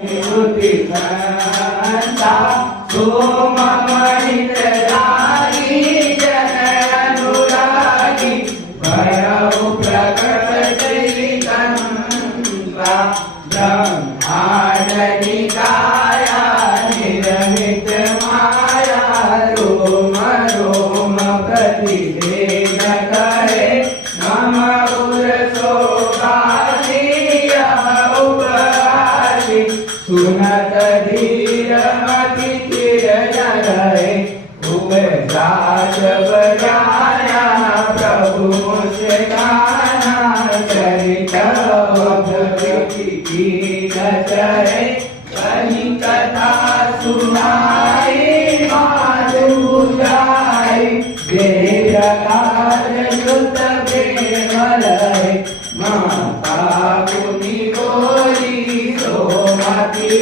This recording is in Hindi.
श्रुति संता सोममणित लागी जन अनुरागी भयउ प्रकट चैतन्या ब्रह्मांड निकाया निर्मित माया रोम रोम प्रतिभेद करे मम उर शोभालिया उपहारी सुनत धीर मति चिर जय उपराज बजाया प्रभु मुस्काना चरित भक्ति जय कही कथा सुनाई माधु बुझाई देव काज युत प्रेम लय माता पुनि गोरी सोमति।